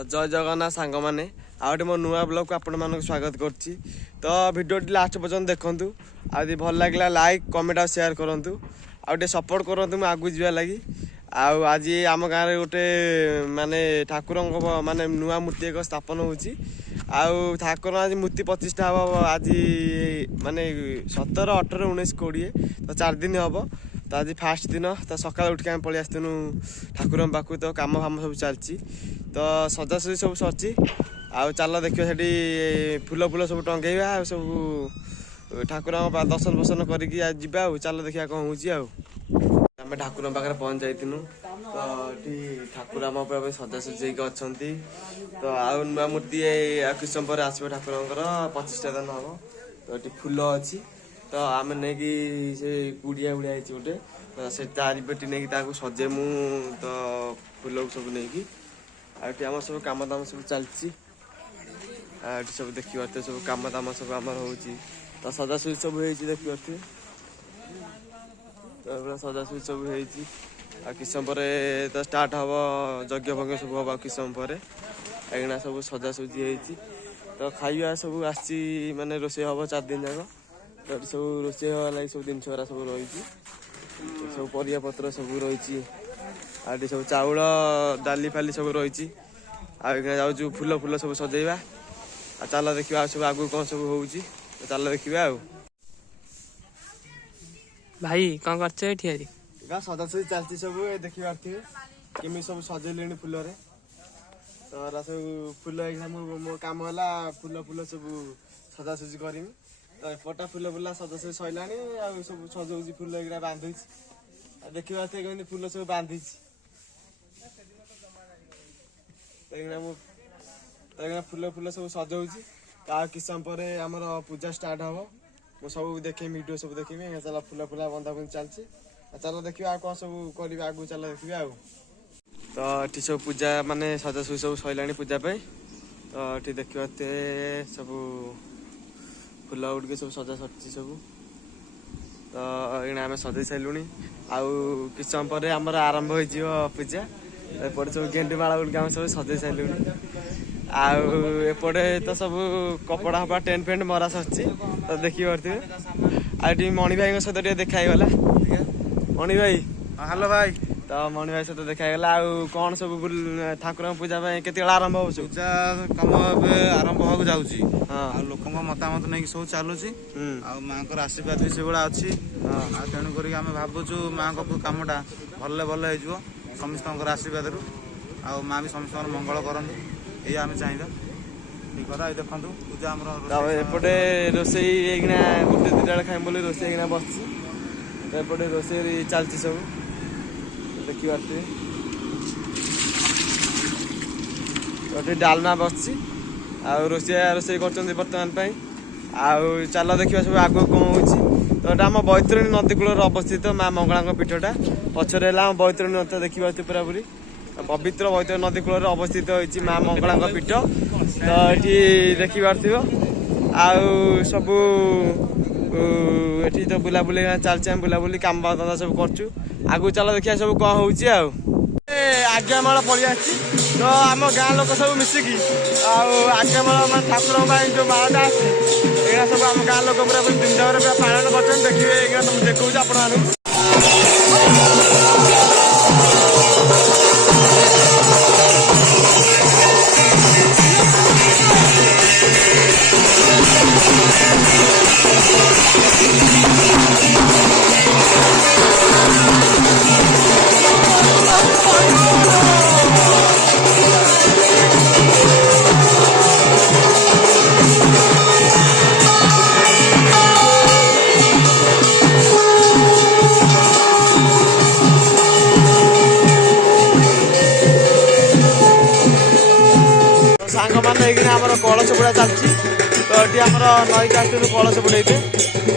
जय जगन्नाथ सांग मैंने आउटे मो नुआ ब्लॉग को आपण मानक स्वागत करछि। तो वीडियो लास्ट पर्यंत देखंतु आदि भल लागला लाइक कमेंट और शेयर करंतु आउटे सपोर्ट करंतु म आगु जिवा लागि। आउ आज आम गाँव रे गोटे माने ठाकुर माने नुआ मूर्ति एक स्थापन होछि। आउ ठाकुर आज मूर्ति 25टा हम आज माने 17 18 19 20 तो 4 दिन हम। तो आज फास्ट दिन तो सका उठ के पलि आसनु ठाकुर पाखु तो कम फाम सब चलती। तो सजासजी सब सरची आउ चल देखिए सेठी फूल फूल सब टंगेवा सब ठाकुर दर्शन फर्शन करके जावा। चल देखिए कौन हो आम ठाकुर पाखे पहुँच जाइनु। तो ये ठाकुर आम सजासजी अच्छा। तो आउ नुआ मूर्ति किछ समय पर आसो ठाकुर 25टा दिन हम। तो ये फूल अच्छी तो आम नहीं से गुड़िया गुड़िया गोटे तो से चारिपेटी नहीं सजेमु। तो फूल सब नहीं आम सब कम दाम सब चलती सब देखी पारे सब कम दाम सब आम हो। तो सजासजी सब देखी पारे तो सजासजी सब हो कि समय पर तो स्टार्ट हम यज्ञ भंग सब हम कि समय पर कहीं सब सजासजी हो। तो खाଇବା सब आसी माने रोषे हम 4 दिन जाक। तो सब रोषे लगे सब जिन सब रही सब परिया पत्र सब रही आदि सब चाउल डाली फाली सब रही जाऊँ फूल फूल सब सजेवा। चल देखा सब आगु कौन सब हो चल देखा। भाई कौन कर सजासजी चलती सब देखी पारे केमी सब सजेले फूल। तो सब फूल मो कम है फूल फूल सब सजासजी करमी। तो एपटा फूल फूला सजासजी सरला सब सजाऊँ फूल बांधुची देखी पारे कमी फूल सब बांधी। तो फूल फूल सब सजाऊँ कि समय पर आमर पूजा स्टार्ट हम। मु सब देखे वीडियो सब देखी चल फूल फूला बंधा बंधी चलती। चल देखा कौन सब कर आगू चल देखा। तो ये सब पूजा माने सजासजी सब सरला पूजा पे। तो ये देखा सब फूल उड़ सब सजा सरची सब। तो ये आम सजे सारूँ आउ कि समय पर आमर आरंभ हो पूजा। एपटे सब गेंडी माला उड़ आम सब सजे सारूँ आउटे तो सब कपड़ा फपड़ा टेंट फेंट मरा सरची। तो देखी पारे आई मणि भाई सहित देखाईगला। मणि भाई हेलो भाई। तो मणि भाई सहित देखाईगला। आउ कौन सब ठाकुर पूजा के आरंभ हो पूजा कम आरंभ होगा जाऊँगी। हाँ लोक मतामत नहीं सब चलुची माँ आशीर्वाद भी से भाया अच्छी। तेणुक आम भावुँ माँ कमटा भल भल हो समस्त आशीर्वाद रु माँ भी समस्त मंगल करंतु ये आम चाहिए। ठीक है देखो पूजा एपटे रोसे गोटे 2टा बेले खाइम बोली रोसे बस एपटे रोसे चलती सब देखी पारे डालमा बस रोसे कर बर्तमान आउ चल देखा सब आग कौन हो। तो आम बैतरणी नदी कूल अवस्थित माँ मंगला पीठटा पचर है बैतरणी नदी देखी पारे पूरा पूरी पवित्र बैतरणी नदी कूल अवस्थित होती माँ मंगला पीठ। तो ये देखी पार्थ आउ सब ये तो बुलाबुली चलचे बुलाबुली कम धंदा सब करचु। आगु चल देखिए सब कौन हो आज्ञामाला पलि आस। तो आम गाँ लोक सब मिसिकी आज्ञामाला ठाकुर जो मालाटा आस सब आम गाँ लोक पूरा धूमधाम पालन कर देखिए तुम देखा आपण सांग मैंने कलश बुड़ा चलती। तो ये आम नई कास्ट कलश बुड़े। तो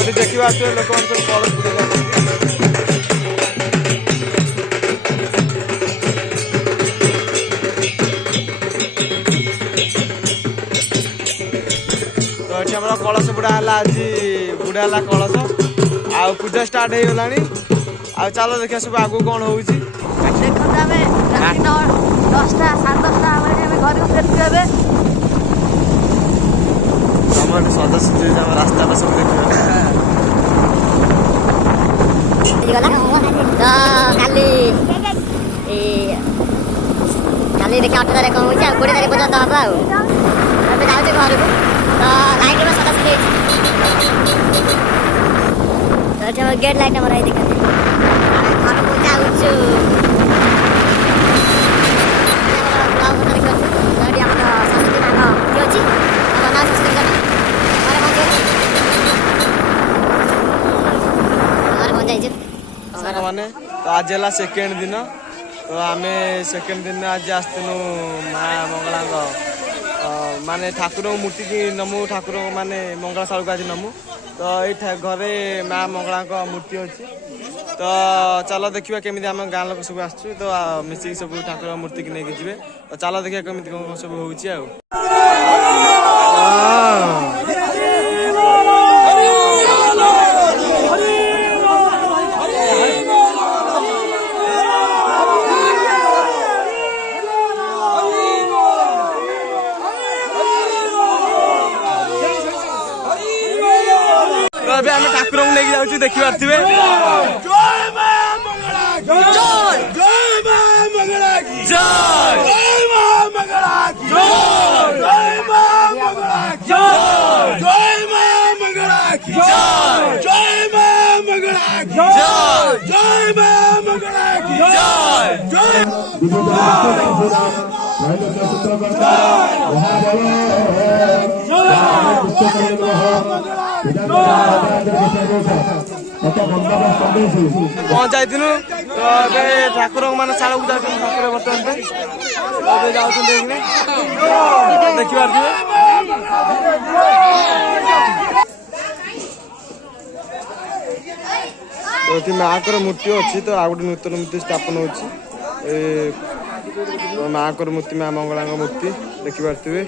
ये देखा लोक सब कलश बुड़ा तो ये आम कलश बुड़ा आज बुड़ा कलश आ पूजा स्टार्ट हो गला। चलो देखिए सब आगू कौन हो। 10टा 10:30 घर ସଜାସଜି ଆମ ରାସ୍ତାଟା ସବୁ ଦେଖିବା। ତ କାଲି ଦେଖିବା 8 ତାରିଖ କ'ଣ ହେଉଛି ଆଉ 20 ତାରିଖ ପର୍ଯ୍ୟନ୍ତ ହେବ ଆଉ ଏବେ ଯାଉଛି ଘରକୁ। ତ ଲାଇଟ୍ ଆମର ସଜାସଜି ହେଇଛି। ତ ଏଠି ଆମର ଗେଟ୍ ଲାଇଟ୍ ଆମର ଏଇ ଦେଖନ୍ତି ଘରକୁ ଯାଉଛୁ। ଏଠି ଆମର ସରସ୍ୱତୀ ମାଙ୍କ ଇଏ ଅଛି ବନା ସରସ୍ୱତୀ ଘରେ ପହଞ୍ଚାଇଛୁ। ସାଙ୍ଗମାନେ ତ ଆଜି ହେଲା ସେକେଣ୍ଡ ଦିନ। ତ ଆମେ ସେକେଣ୍ଡ ଦିନ ଆଜି ଆସିଥିଲୁ ମା ମଙ୍ଗଳାଙ୍କ ମାନେ ଠାକୁରଙ୍କ ମୂର୍ତ୍ତିକି ନମୁ। ଠାକୁରଙ୍କ ମାନେ ମଙ୍ଗଳାଶାଳକୁ ଆଜି ନମୁ। ତ ଏଇ ଘରେ ମା ମଙ୍ଗଳାଙ୍କ ମୂର୍ତ୍ତି ଅଛି। ତ ଚାଲ ଦେଖିବା କେମିତି ଆମ ଗାଁ ଲୋକ ସବୁ ଆସିଛୁ। ତ ମିଶିକି ସବୁ ଠାକୁରଙ୍କ ମୂର୍ତ୍ତିକି ନେଇକି ଯିବେ। ତ ଚାଲ ଦେଖିବା କେମିତି କ'ଣ ସବୁ ହେଉଛି ଆଉ। ଏବେ ଆମେ ଠାକୁରଙ୍କୁ ନେଇକି ଯାଉଛୁ ଦେଖିପାରୁଥିବେ। ଜୟ ମା ମଙ୍ଗଳା କି ଜୟ, ଜୟ ମା ମଙ୍ଗଳା କି ଜୟ, ଜୟ ମା ମଙ୍ଗଳା କି ଜୟ, ଜୟ ମା ମଙ୍ଗଳା କି ଜୟ, ଜୟ ମା ମଙ୍ଗଳା କି ଜୟ, ଜୟ ମା ମଙ୍ଗଳା କି ଜୟ, ଜୟ ମା ମଙ୍ଗଳା କି ପହଞ୍ଚାଇଥିଲୁ। ତ ଏବେ ଠାକୁର ମାନେ ଶାଳକୁ ଯାଉଛନ୍ତି। ଠାକୁର ବର୍ତ୍ତମାନ ଏବେ ଯାଉଛନ୍ତି ଦେଖିପାରୁଥିବେ। ଏଠି ମାଙ୍କର ମୂର୍ତ୍ତି ଅଛି। ତ ଆଉ ଗୋଟେ ନୂତନ ମୂର୍ତ୍ତି ସ୍ଥାପନ ହଉଛି। ମାଙ୍କର ମୂର୍ତ୍ତି ମା ମଙ୍ଗଳାଙ୍କ ମୂର୍ତ୍ତି ଦେଖିପାରୁଥିବେ।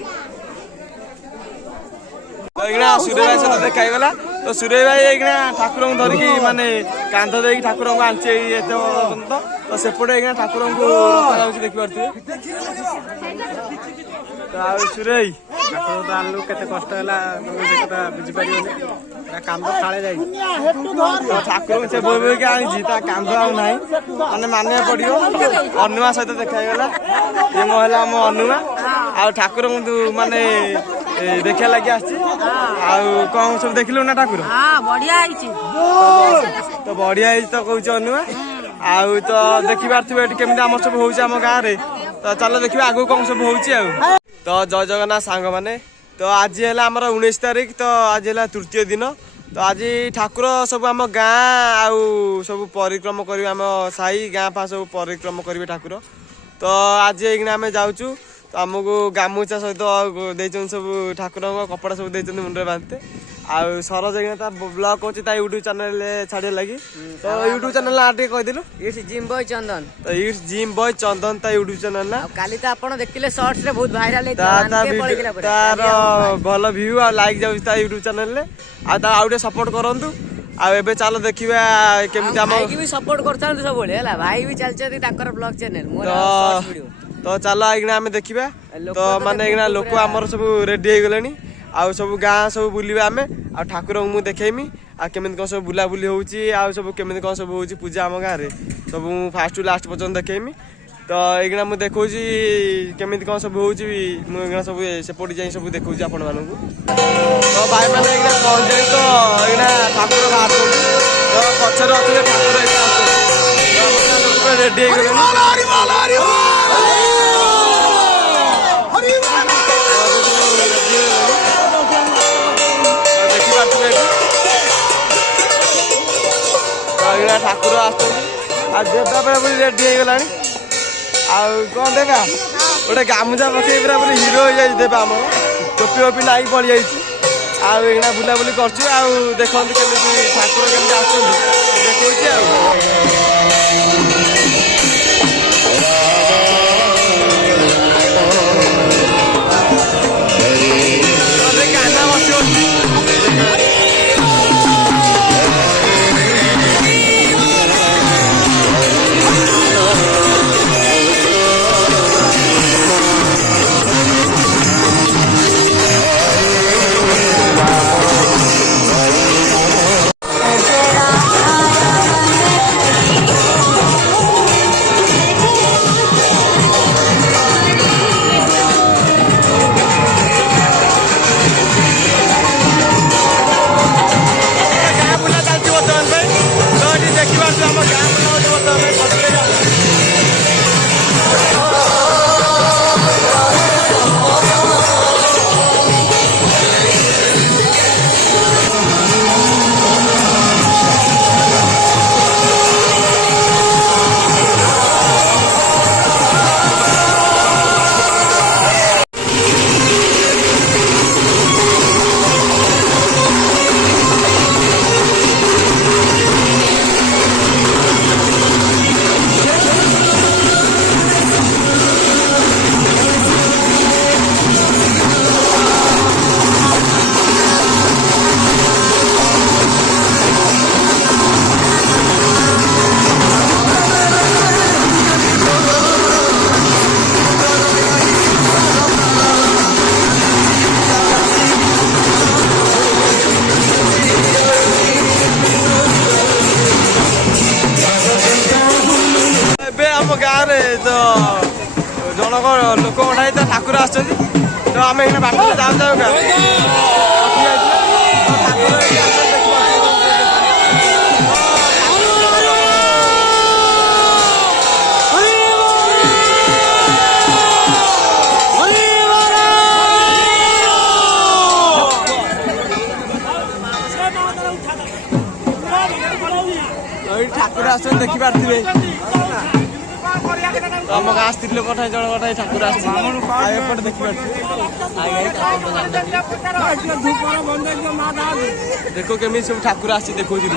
ଏଇନା ସୁରେଇ ଭାଇ ସହିତ ଦେଖା ହେଇଗଲା। ତ ସୁରେଇ ଭାଇ ଏଇନା ଠାକୁରଙ୍କୁ ଧରିକି ମାନେ କାନ୍ଧ ଦେଇକି ଠାକୁରଙ୍କୁ ଆଣିଛି ଏତେ ପର୍ଯ୍ୟନ୍ତ। ତ ସେପଟେ ଏଇନା ଠାକୁରଙ୍କୁ ରଖାଯାଉଛି ଦେଖିପାରୁଥିବେ। ତ ଆଉ ସୁରେଇ ଠାକୁର ତ ଆଣିଲୁ କେତେ କଷ୍ଟ ହେଲା ସେଟା ବୁଝିପାରିବନି। କାନ୍ଧ ଫାଳେ ଯାଇଛି। ଠାକୁରଙ୍କୁ ସେ ବୋଇ ବୋଇକି ଆଣିଛି ତା କାନ୍ଧ ଆଉ ନାହିଁ ମାନେ ମାନିବାକୁ ପଡିବ। ଅନୁଆ ସହିତ ଦେଖା ହେଇଗଲା। ଇଏ ମୋ ହେଲା ଆମ ଅନୁଆ। ଆଉ ଠାକୁରଙ୍କୁ ମାନେ ଦେଖିବା ଲାଗି ଆସିଛି। ଆଉ କଣ ସବୁ ଦେଖିଲୁ ନା ଠାକୁର? ବଢିଆ ହେଇଛି। ତ ବଢିଆ ହେଇଛି ତ କହୁଛି ଅନୁଆ। ଆଉ ତ ଦେଖିପାରୁଥିବେ ଏଠି କେମିତି ଆମର ସବୁ ହଉଛି ଆମ ଗାଁରେ। ତ ଚାଲ ଦେଖିବା ଆଗକୁ କଣ ସବୁ ହଉଛି ଆଉ। ତ ଜୟ ଜଗନ୍ନାଥ ସାଙ୍ଗମାନେ। ତ ଆଜି ହେଲା ଆମର 19 ତାରିଖ। ତ ଆଜି ହେଲା ତୃତୀୟ ଦିନ। ତ ଆଜି ଠାକୁର ସବୁ ଆମ ଗାଁ ଆଉ ସବୁ ପରିକ୍ରମ କରିବେ। ଆମ ସାହି ଗାଁ ଫା ସବୁ ପରିକ୍ରମ କରିବେ ଠାକୁର। ତ ଆଜି ଏଇକିନା ଆମେ ଯାଉଛୁ। ତ ଆମକୁ ଗାମୁଛା ସହିତ ଦେଇଛନ୍ତି ସବୁ ଠାକୁରଙ୍କ କପଡ଼ା ସବୁ ଦେଇଛନ୍ତି ମୁଣ୍ଡରେ ବାନ୍ଧିତେ। ଆଉ ସରୋଜ ଏଇକିନା ତା ବ୍ଲଗ କରୁଛି ତା ୟୁଟ୍ୟୁବ ଚ୍ୟାନେଲରେ ଛାଡ଼ିବା ଲାଗି। ତ ୟୁଟ୍ୟୁବ ଚ୍ୟାନେଲ ନା ଟିକେ କହିଦେଲୁ। ଇଟ୍ସ ଜିମ୍ ବୟ ଚନ୍ଦନ। ତ ଇଟ୍ସ ଜିମ୍ ବୟ ଚନ୍ଦନ ତା ୟୁଟ୍ୟୁବ ଚ୍ୟାନେଲ ନା। ଆଉ କାଲି ତ ଆପଣ ଦେଖିଲେ ସର୍ଟସ ରେ ବହୁତ ଭାଇରାଲ ହେଇଥିଲା। ତାର ଭଲ ଭିଉ ଆଉ ଲାଇକ୍ ଯାଉଛି ତା ୟୁଟ୍ୟୁବ ଚ୍ୟାନେଲରେ। ଆଉ ତା ଆଉ ଟିକେ ସପୋର୍ଟ କରନ୍ତୁ। ଆଉ ଏବେ ଚାଲ ଦେଖିବା କେମିତି ଆମ ଭାଇକି ବି ସପୋର୍ଟ କରିଥାନ୍ତୁ ସବୁବେଳେ ହେଲା। ଭାଇ ବି ଚାଲିଛନ୍ତି ତାଙ୍କର ବ୍ଲଗ ଚ୍ୟାନେଲ। ତ ଚାଲ ଏଇକିନା ଆମେ ଦେଖିବା। ତ ମାନେ ଏଇକିନା ଲୋକ ଆମର ସବୁ ରେଡି ହେଇଗଲେଣି। ଆଉ ସବୁ ଗାଁ ସବୁ ବୁଲିବା ଆମେ। ଆଉ ଠାକୁରଙ୍କୁ ମୁଁ ଦେଖେଇମି ଆଉ କେମିତି କ'ଣ ସବୁ ବୁଲାବୁଲି ହେଉଛି। ଆଉ ସବୁ କେମିତି କ'ଣ ସବୁ ହେଉଛି ପୂଜା ଆମ ଗାଁରେ ସବୁ ମୁଁ ଫାଷ୍ଟରୁ ଲାଷ୍ଟ ପର୍ଯ୍ୟନ୍ତ ଦେଖେଇମି। ତ ଏଇକିନା ମୁଁ ଦେଖଉଛି କେମିତି କ'ଣ ସବୁ ହେଉଛି। ମୁଁ ଏଇକିନା ସବୁ ସେପଟେ ଯାଇ ସବୁ ଦେଖଉଛି ଆପଣମାନଙ୍କୁ। ତ ଭାଇମାନେ ଏଇକିନା ପହଞ୍ଚିଲେ। ତ ଏଇକିନା ଠାକୁର ବାହାରୁଛନ୍ତି। ତ ପଛରେ ଅଛନ୍ତି ଠାକୁର ଏଇକିନା ଆସୁଛନ୍ତି। ରେଡି ହେଇଗଲେଣି। ଠାକୁର ଆସୁଛନ୍ତି। ଆଉ ଦେବା ପୁରା ପୁରୀ ରେଡି ହେଇଗଲାଣି। ଆଉ କ'ଣ ଦେବା ଗୋଟେ ଗାମୁଛା ପକେଇ ପୁରା ପୁରୀ ହିରୋ ହେଇଯାଇଛି। ଦେବା ଆମର ଟୋପି ଫୋପି ନାଇକି ପଡ଼ିଯାଇଛି। ଆଉ ଏଇନା ବୁଲାବୁଲି କରୁଛୁ। ଆଉ ଦେଖନ୍ତୁ କେମିତି ଠାକୁର କେମିତି ଆସୁଛନ୍ତି ଦେଖଉଛି ଆଉ। ଗାନା ବସି ଅଛି। ଠାକୁର ଆସିଛନ୍ତି। ତ ଆମେ ଏଇନା ବାଟରେ ଯାଉ ଯାଉ ଠାକୁର ଆସୁଛନ୍ତି ଦେଖିପାରୁଥିବେ। ଆମ ଗାଁ ସ୍ତ୍ରୀ ଲୋକ ଜଣ ଗୋଟେ ଠାକୁର ଆସିଛନ୍ତି ଏପଟେ ଦେଖିପାରୁଥିବେ। ଦେଖ କେମିତି ସବୁ ଠାକୁର ଆସିଛି ଦେଖଉଛି।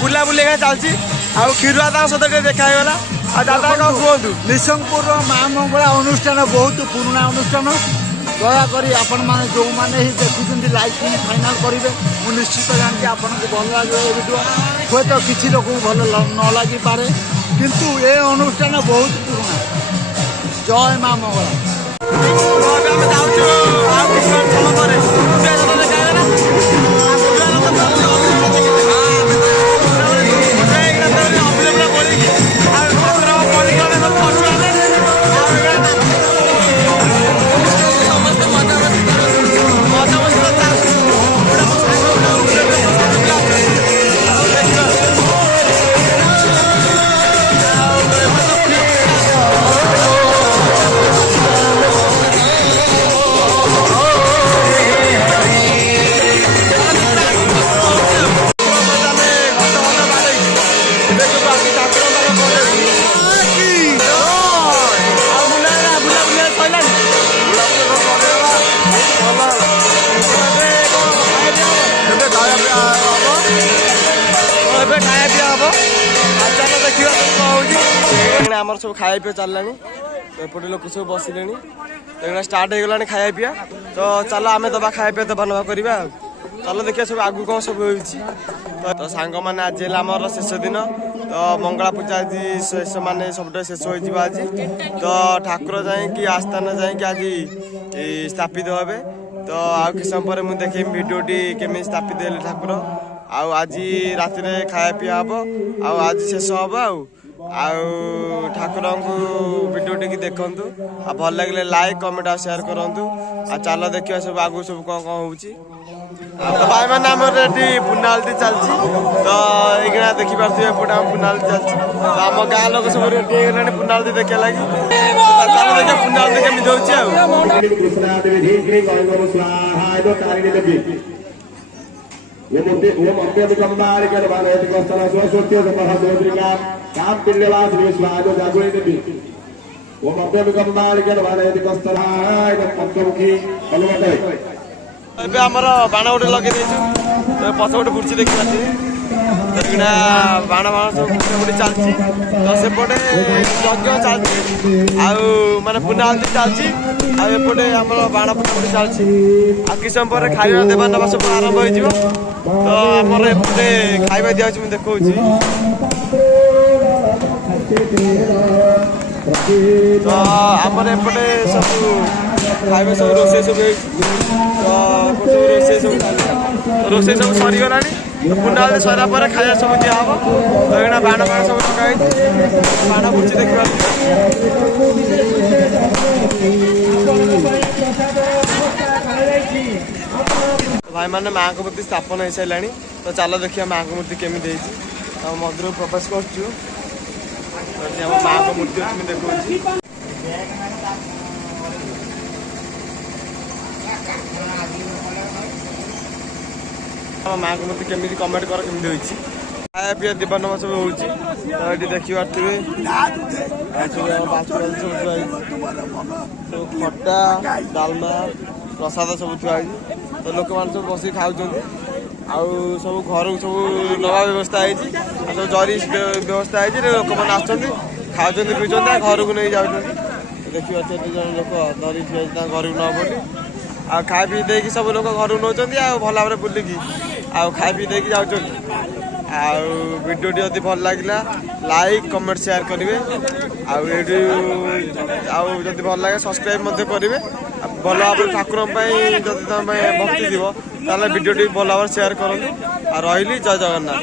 ବୁଲାବୁଲି ଚାଲିଛି ଆଉ କ୍ଷୀରୁଆ ତାଙ୍କ ସହିତ ଟିକେ ଦେଖା ହେଇଗଲା। ଆଉ ଦାଦା କଣ କୁହନ୍ତୁ? ନିଶଙ୍ଗପୁରର ମା ମଙ୍ଗଳା ଅନୁଷ୍ଠାନ ବହୁତ ପୁରୁଣା ଅନୁଷ୍ଠାନ। ଦୟାକରି ଆପଣମାନେ ଯେଉଁମାନେ ହିଁ ଦେଖୁଛନ୍ତି ଲାଇକ୍ ଫାଇନାଲ୍ କରିବେ। ମୁଁ ନିଶ୍ଚିତ ଜାଣିଛି ଆପଣଙ୍କୁ ଭଲ ଲାଗିବ ଏ ଭିଡ଼ିଓ। ହୁଏତ କିଛି ଲୋକଙ୍କୁ ଭଲ ନ ଲାଗିପାରେ କିନ୍ତୁ ଏ ଅନୁଷ୍ଠାନ ବହୁତ ପୁରୁଣା। ଜୟ ମା ମଙ୍ଗଳା। ଆମେ ଯାଉଛୁ ଆଉ କିଛି ସମୟ ପରେ ଦେଖା ହେଇଗଲା। ଆମର ସବୁ ଖାଇବା ପିଇବା ଚାଲିଲାଣି। ଏପଟେ ଲୋକ ସବୁ ବସିଲେଣି। ଷ୍ଟାର୍ଟ ହେଇଗଲାଣି ଖାଇବା ପିଇବା। ତ ଚାଲ ଆମେ ଦବା ଖାଇବା ପିଇବା ଦବା ନବା କରିବା। ଚାଲ ଦେଖିବା ସବୁ ଆଗକୁ କ'ଣ ସବୁ ହେଉଛି। ତ ସାଙ୍ଗମାନେ ଆଜି ହେଲା ଆମର ଶେଷ ଦିନ। ତ ମଙ୍ଗଳା ପୂଜା ଆଜି ଶେଷ ମାନେ ସବୁଟା ଶେଷ ହୋଇଯିବ ଆଜି। ତ ଠାକୁର ଯାଇକି ଆସ୍ଥାନ ଯାଇକି ଆଜି ସ୍ଥାପିତ ହେବେ। ତ ଆଉ କିଛି ସମୟ ପରେ ମୁଁ ଦେଖେଇବି ଭିଡ଼ିଓଟି କେମିତି ସ୍ଥାପିତ ହେଲେ ଠାକୁର। ଆଉ ଆଜି ରାତିରେ ଖାଇବା ପିଇବା ହବ। ଆଉ ଆଜି ଶେଷ ହବ। ଆଉ ଠାକୁରଙ୍କୁ ଭିଡ଼ିଓ ଟିକେ ଦେଖନ୍ତୁ। ଆଉ ଭଲ ଲାଗିଲେ ଲାଇକ୍ କମେଣ୍ଟ ଆଉ ସେୟାର କରନ୍ତୁ। ଆଉ ଚାଲ ଦେଖିବା ସବୁ ଆଗକୁ ସବୁ କ'ଣ ହେଉଛି। ଆଉ ତ ଭାଇମାନେ ଆମର ଏଠି ପୁନାଲତି ଚାଲିଛି। ତ ଏଇଖିଣା ଦେଖିପାରୁଥିବେ ଏପଟେ ଆମ ପୁନାଲତି ଚାଲିଛି। ତ ଆମ ଗାଁ ଲୋକ ସବୁ ରେଡି ହେଇଗଲାଣି ପୁନାଲତି ଦେଖିବା ଲାଗି। ଚାଲ ଦେଖିବା ପୁନାଲତି କେମିତି ହେଉଛି। ଆଉ ओम अम्बिकाम्बार के नमः कस्तन स्वस्त्य समह दोद्रिका काम पिल्लेवास विश्वाद जागुरे देवी ओम अम्बिकाम्बार के नमः कस्तनाय पंचमुखी कलमटे ଏବେ ଆମର ବାଣ ଗୋଟେ ଲଗେଇ ଦେଇଛୁ। ପଛ ଗୋଟେ ବୁର୍ଚି ଦେଖିପାରୁଥିବେ। ଏଇଟା ବାଣ ସବୁ ବୁଟି ଚାଲିଛି। ତ ସେପଟେ ଯଜ୍ଞ ଚାଲିଛି। ଆଉ ମାନେ ପୁନାଲତି ଚାଲିଛି। ଆଉ ଏପଟେ ଆମର ବାଣ ବୁଟି ଚାଲିଛି। ଆଉ କିଛି ସମୟ ପରେ ଖାଇବା ଦେବା ନେବା ସବୁ ଆରମ୍ଭ ହେଇଯିବ। ତ ଆମର ଏପଟେ ଖାଇବା ଦିଆହେଉଛି ମୁଁ ଦେଖଉଛି। ତ ଆମର ଏପଟେ ସବୁ ଖାଇବା ସବୁ ରୋଷେଇ ସବୁ ହେଇଛି। ରୋଷେଇ ସବୁ ସରିଗଲାଣି। ପୁନାଲତି ସରିଲା ପରେ ଖାଇବା ସବୁ ଦିଆହବ। ତ ଏଇନା ବାଣ ସବୁ ଲଗା ହେଇଛି। ବାଣ ବୁର୍ଚି ଦେଖିବା। ଭାଇମାନେ ମାଆଙ୍କ ମୂର୍ତ୍ତି ସ୍ଥାପନ ହେଇସାରିଲାଣି। ତ ଚାଲ ଦେଖିବା ମାଆଙ୍କ ମୂର୍ତ୍ତି କେମିତି ହେଇଛି। ଆମ ମନ୍ଦିରକୁ ପ୍ରବେଶ କରୁଛୁ। ଆମ ମାଆଙ୍କ ମୂର୍ତ୍ତି ଅଛି ମୁଁ ଦେଖଉଛି। ଆମ ମାଆଙ୍କ ମୂର୍ତ୍ତି କେମିତି କମେଣ୍ଟ କର କେମିତି ହେଇଛି। ଖାଇବା ପିଇବା ଦିବା ନବା ସବୁ ହେଉଛି। ତ ଏଠି ଦେଖିପାରୁଥିବେ ସବୁ ଥୁଆ ହେଇଛି। ସବୁ ଖଟା ଡାଲମା ପ୍ରସାଦ ସବୁ ଥୁଆ ହେଇଛି। ତ ଲୋକମାନେ ସବୁ ବସିକି ଖାଉଛନ୍ତି। ଆଉ ସବୁ ଘରକୁ ସବୁ ନେବା ବ୍ୟବସ୍ଥା ହେଇଛି। ଆଉ ସବୁ ଜରି ବ୍ୟବସ୍ଥା ହେଇଛି। ଲୋକମାନେ ଆସୁଛନ୍ତି ଖାଉଛନ୍ତି ପିଉଛନ୍ତି ଆଉ ଘରକୁ ନେଇ ଯାଉଛନ୍ତି। ଦେଖିପାରୁଥିବେ ଦୁଇ ଜଣ ଲୋକ ଧରି ଠିଆ ହେଇଛି ତାଙ୍କ ଘରକୁ ନେବ ବୋଲି। ଆଉ ଖାଇ ପିଇ ଦେଇକି ସବୁ ଲୋକ ଘରକୁ ନେଉଛନ୍ତି। ଆଉ ଭଲ ଭାବରେ ବୁଲିକି ଆଉ ଖାଇ ପିଇ ଦେଇକି ଯାଉଛନ୍ତି। ଆଉ ଭିଡ଼ିଓଟି ଯଦି ଭଲ ଲାଗିଲା ଲାଇକ୍ କମେଣ୍ଟ ସେୟାର କରିବେ ଆଉ ଏଇଠି ଆଉ ଯଦି ଭଲ ଲାଗେ ସବସ୍କ୍ରାଇବ୍ ମଧ୍ୟ କରିବେ ଭଲ ଭାବରେ ଠାକୁରଙ୍କ ପାଇଁ ଯଦି ତମ ଭକ୍ତି ଥିବ ତାହେଲେ ଭିଡ଼ିଓଟି ଭଲ ଭାବରେ ସେୟାର କରନ୍ତୁ ଆଉ ରହିଲି ଜୟ ଜଗନ୍ନାଥ।